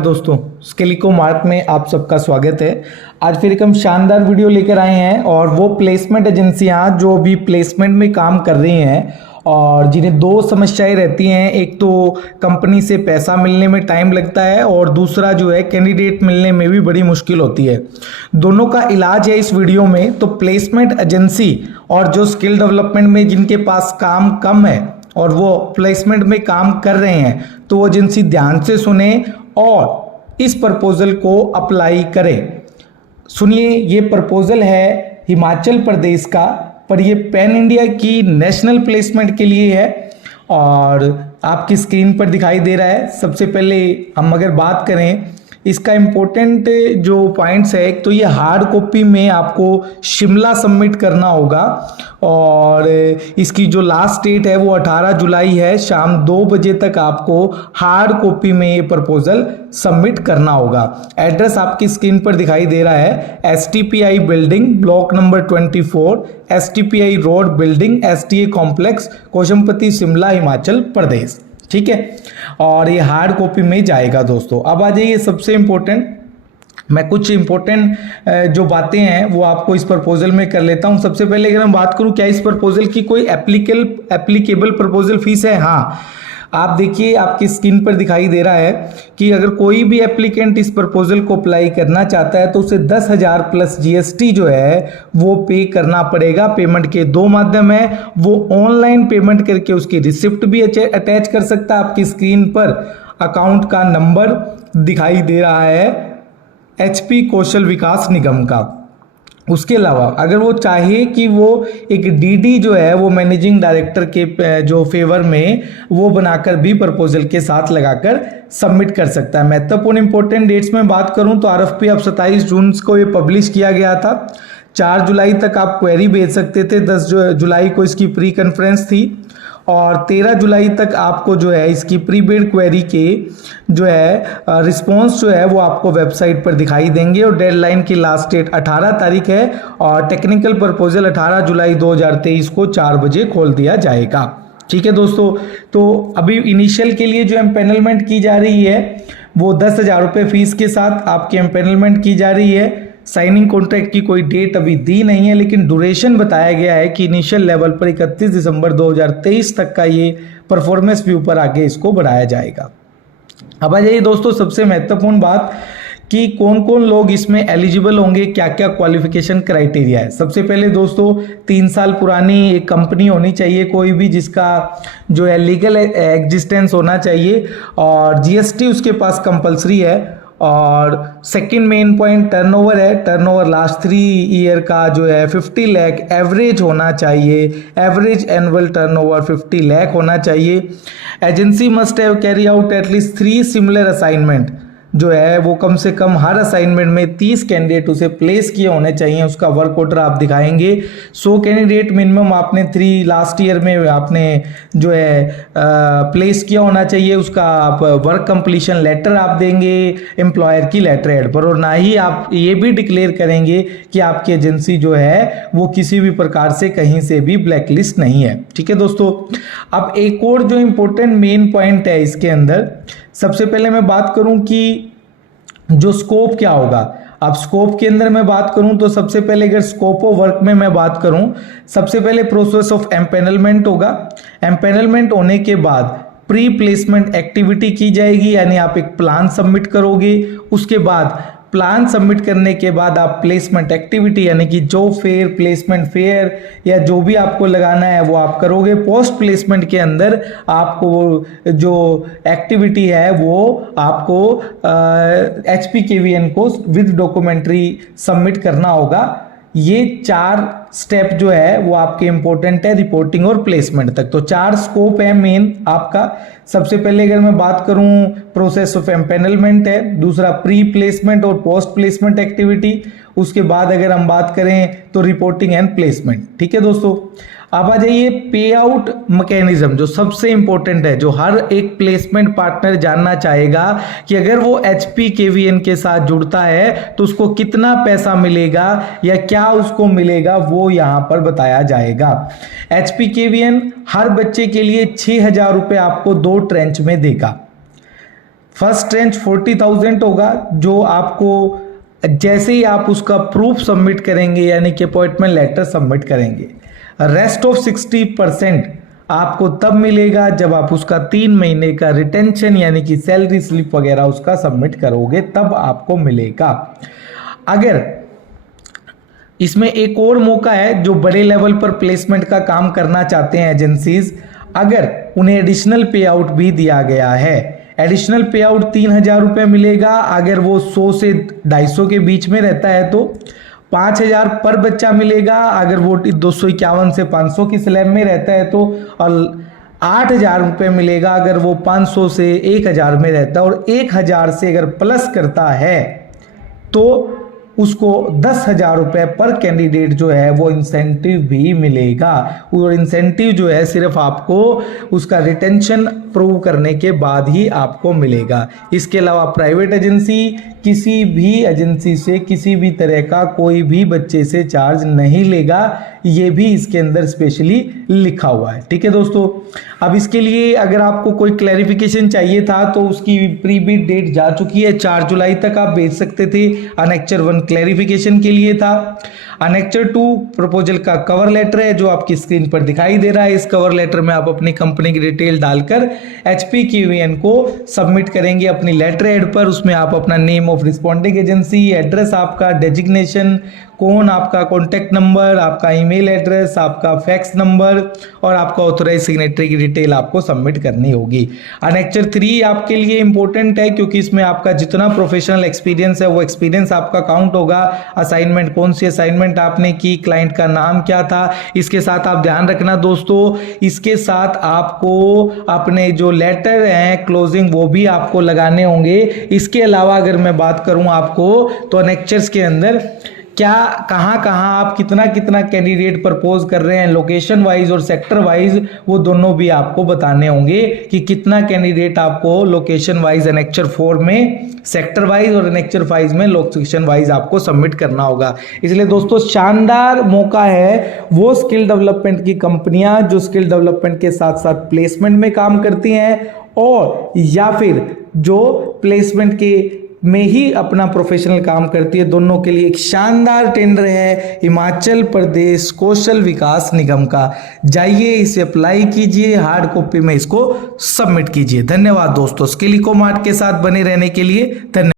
दोस्तों, स्किलिको मार्क में आप सबका स्वागत है। आज फिर एक हम शानदार वीडियो लेकर आए हैं और वो प्लेसमेंट एजेंसियां जो भी प्लेसमेंट में काम कर रही हैं और जिन्हें दो समस्याएं रहती हैं। एक तो कंपनी से पैसा मिलने में टाइम लगता है और दूसरा जो है कैंडिडेट मिलने में भी बड़ी मुश्किल होती है। दोनों का इलाज है इस वीडियो में। तो प्लेसमेंट एजेंसी और जो स्किल डेवलपमेंट में जिनके पास काम कम है और वो प्लेसमेंट में काम कर रहे हैं, तो वो एजेंसी ध्यान से सुने और इस प्रपोजल को अप्लाई करें। सुनिए, ये प्रपोजल है हिमाचल प्रदेश का, पर ये पैन इंडिया की नेशनल प्लेसमेंट के लिए है और आपकी स्क्रीन पर दिखाई दे रहा है। सबसे पहले हम अगर बात करें इसका इम्पोर्टेंट जो पॉइंट्स है, एक तो ये हार्ड कॉपी में आपको शिमला सबमिट करना होगा और इसकी जो लास्ट डेट है वो 18 जुलाई है। शाम 2 बजे तक आपको हार्ड कॉपी में ये प्रपोजल सबमिट करना होगा। एड्रेस आपकी स्क्रीन पर दिखाई दे रहा है, STPI building, block number 24, STPI road building, STA complex, Kasumpti, Shimla, Himachal Pradesh. ठीक है, और ये हार्ड कॉपी में जाएगा दोस्तों। अब आ जाइए सबसे इम्पोर्टेंट, मैं कुछ इंपॉर्टेंट जो बातें हैं वो आपको इस प्रपोजल में कर लेता हूं। सबसे पहले अगर मैं बात करूं क्या इस प्रपोजल की कोई एप्लीकेबल प्रपोजल फीस है? हाँ, आप देखिए आपकी स्क्रीन पर दिखाई दे रहा है कि अगर कोई भी एप्लीकेंट इस प्रपोजल को अप्लाई करना चाहता है तो उसे 10,000 प्लस GST जो है वो पे करना पड़ेगा। पेमेंट के दो माध्यम है, वो ऑनलाइन पेमेंट करके उसकी रिसिप्ट भी अटैच कर सकता है। आपकी स्क्रीन पर अकाउंट का नंबर दिखाई दे रहा है HP कौशल विकास निगम का। उसके अलावा अगर वो चाहे कि वो एक DD जो है वो मैनेजिंग डायरेक्टर के जो फेवर में वो बनाकर भी प्रपोजल के साथ लगाकर सबमिट कर सकता है। महत्वपूर्ण इंपॉर्टेंट डेट्स में बात करूं तो RFP अब 27 जून को ये पब्लिश किया गया था। 4 जुलाई तक आप क्वेरी भेज सकते थे, 10 जुलाई को इसकी प्री कॉन्फ्रेंस थी और 13 जुलाई तक आपको जो है इसकी प्री बिड क्वेरी के जो है रिस्पॉन्स जो है वो आपको वेबसाइट पर दिखाई देंगे और डेडलाइन की लास्ट डेट 18 तारीख है और टेक्निकल प्रपोजल 18 जुलाई 2023 को 4 बजे खोल दिया जाएगा। ठीक है दोस्तों, तो अभी इनिशियल के लिए जो एम्पेनलमेंट की जा रही है वो 10,000 रुपये फीस के साथ आपकी एम्पेनलमेंट की जा रही है। साइनिंग कॉन्ट्रैक्ट की कोई डेट अभी दी नहीं है, लेकिन ड्यूरेशन बताया गया है कि इनिशियल लेवल पर 31 दिसंबर 2023 तक का ये परफॉर्मेंस व्यू पर आगे इसको बढ़ाया जाएगा। अब आ जाइए दोस्तों सबसे महत्वपूर्ण बात कि कौन कौन लोग इसमें एलिजिबल होंगे, क्या क्या क्वालिफिकेशन क्राइटेरिया है। सबसे पहले दोस्तों 3 साल पुरानी एक कंपनी होनी चाहिए कोई भी, जिसका जो है लीगल एग्जिस्टेंस होना चाहिए और GST उसके पास कंपलसरी है। और सेकंड मेन पॉइंट टर्नओवर है। टर्नओवर लास्ट 3 ईयर का जो है 50 लाख एवरेज होना चाहिए। एवरेज एनुअल टर्नओवर 50 लाख होना चाहिए। Agency must have carry out at least 3 similar assignment, जो है वो कम से कम हर असाइनमेंट में 30 कैंडिडेट उसे प्लेस किए होने चाहिए। उसका वर्क ऑर्डर आप दिखाएंगे। 100 कैंडिडेट मिनिमम आपने 3 लास्ट ईयर में आपने जो है प्लेस किया होना चाहिए। उसका आप वर्क कंप्लीशन लेटर आप देंगे एम्प्लॉयर की लेटर हेड पर, और ना ही आप ये भी डिक्लेयर करेंगे कि आपकी एजेंसी जो है वो किसी भी प्रकार से कहीं से भी ब्लैकलिस्ट नहीं है। ठीक है दोस्तों, अब एक और जो इम्पोर्टेंट मेन पॉइंट है इसके अंदर, सबसे पहले मैं बात करूं कि जो स्कोप क्या होगा। अब स्कोप के अंदर मैं बात करूं तो सबसे पहले अगर स्कोप ऑफ वर्क में मैं बात करूं, सबसे पहले प्रोसेस ऑफ एम्पेनलमेंट होगा। एम्पेनलमेंट होने के बाद प्री प्लेसमेंट एक्टिविटी की जाएगी, यानी आप एक प्लान सबमिट करोगे। उसके बाद प्लान सबमिट करने के बाद आप प्लेसमेंट एक्टिविटी यानी कि जॉब फेयर, प्लेसमेंट फेयर या जो भी आपको लगाना है वो आप करोगे। पोस्ट प्लेसमेंट के अंदर आपको जो एक्टिविटी है वो आपको HPKVN को विद डॉक्यूमेंट्री सबमिट करना होगा। ये 4 स्टेप जो है वो आपके इंपॉर्टेंट है रिपोर्टिंग और प्लेसमेंट तक। तो 4 स्कोप है मेन आपका। सबसे पहले अगर मैं बात करूं प्रोसेस ऑफ एम्पेनलमेंट है, दूसरा प्री प्लेसमेंट और पोस्ट प्लेसमेंट एक्टिविटी, उसके बाद अगर हम बात करें तो रिपोर्टिंग एंड प्लेसमेंट। ठीक है दोस्तों, अब आ जाइए पे आउट मैकेनिज्म, जो सबसे इंपॉर्टेंट है, जो हर एक प्लेसमेंट पार्टनर जानना चाहेगा कि अगर वो HPKVN के साथ जुड़ता है तो उसको कितना पैसा मिलेगा या क्या उसको मिलेगा, वो यहां पर बताया जाएगा। HPKVN हर बच्चे के लिए 6,000 रुपए आपको 2 ट्रेंच में देगा। फर्स्ट रेंज 40,000 होगा, जो आपको जैसे ही आप उसका प्रूफ सबमिट करेंगे यानी कि अपॉइंटमेंट लेटर सबमिट करेंगे। रेस्ट ऑफ 60% आपको तब मिलेगा जब आप उसका 3 महीने का रिटेंशन यानी कि सैलरी स्लिप वगैरह उसका सबमिट करोगे, तब आपको मिलेगा। अगर इसमें एक और मौका है, जो बड़े लेवल पर प्लेसमेंट का काम करना चाहते हैं एजेंसीज, अगर उन्हें एडिशनल पे आउट भी दिया गया है। एडिशनल पे आउट 3,000 रुपये मिलेगा। अगर वो 100 से 250 के बीच में रहता है तो 5,000 पर बच्चा मिलेगा। अगर वो 251 से 500 की स्लैब में रहता है तो, और 8,000 रुपये मिलेगा अगर वो 500 से 1,000 में रहता है, और 1,000 से अगर प्लस करता है तो उसको 10,000 रुपये पर कैंडिडेट जो है वो इंसेंटिव भी मिलेगा। और इंसेंटिव जो है सिर्फ आपको उसका रिटेंशन प्रूव करने के बाद ही आपको मिलेगा। इसके अलावा प्राइवेट एजेंसी किसी भी एजेंसी से किसी भी तरह का कोई भी बच्चे से चार्ज नहीं लेगा, ये भी इसके अंदर स्पेशली लिखा हुआ है। ठीक है दोस्तों, अब इसके लिए अगर आपको कोई क्लैरिफिकेशन चाहिए था तो उसकी प्री बिड डेट जा चुकी है, 4 जुलाई तक आप भेज सकते थे। अनेक्चर 1 क्लैरिफिकेशन के लिए था। अनेक्चर 2 प्रपोजल का कवर लेटर है जो आपकी स्क्रीन पर दिखाई दे रहा है। इस कवर लेटर में आप अपनी कंपनी की डिटेल डालकर HPQVN को सबमिट करेंगे अपनी लेटर हेड पर। उसमें आप अपना name of responding agency, address आपका, डेजिग्नेशन, कौन आपका कॉन्टैक्ट नंबर, आपका ईमेल एड्रेस, आपका फैक्स नंबर और आपका ऑथोराइज सिग्नेटरी की डिटेल आपको सबमिट करनी होगी। अनेक्चर 3 आपके लिए इंपॉर्टेंट है क्योंकि इसमें आपका जितना प्रोफेशनल एक्सपीरियंस है वो एक्सपीरियंस आपका काउंट होगा। असाइनमेंट, कौन सी असाइनमेंट आपने की, क्लाइंट का नाम क्या था। इसके साथ आप ध्यान रखना दोस्तों, इसके साथ आपको अपने जो लेटर हैं क्लोजिंग वो भी आपको लगाने होंगे। इसके अलावा अगर मैं बात करूं आपको तो अनेक्चर्स के अंदर क्या कहाँ कहाँ आप कितना कितना कैंडिडेट प्रपोज कर रहे हैं, लोकेशन वाइज और सेक्टर वाइज, वो दोनों भी आपको बताने होंगे कि कितना कैंडिडेट आपको लोकेशन वाइज एनेक्चर 4 में सेक्टर वाइज और एनेक्चर 5 में लोकेशन वाइज आपको सबमिट करना होगा। इसलिए दोस्तों शानदार मौका है वो स्किल डेवलपमेंट की कंपनियां जो स्किल डेवलपमेंट के साथ साथ प्लेसमेंट में काम करती हैं, और या फिर जो प्लेसमेंट के में ही अपना प्रोफेशनल काम करती है, दोनों के लिए एक शानदार टेंडर है हिमाचल प्रदेश कौशल विकास निगम का। जाइए इसे अप्लाई कीजिए, हार्ड कॉपी में इसको सबमिट कीजिए। धन्यवाद दोस्तों, स्किल इको मार्ट के साथ बने रहने के लिए धन्यवाद।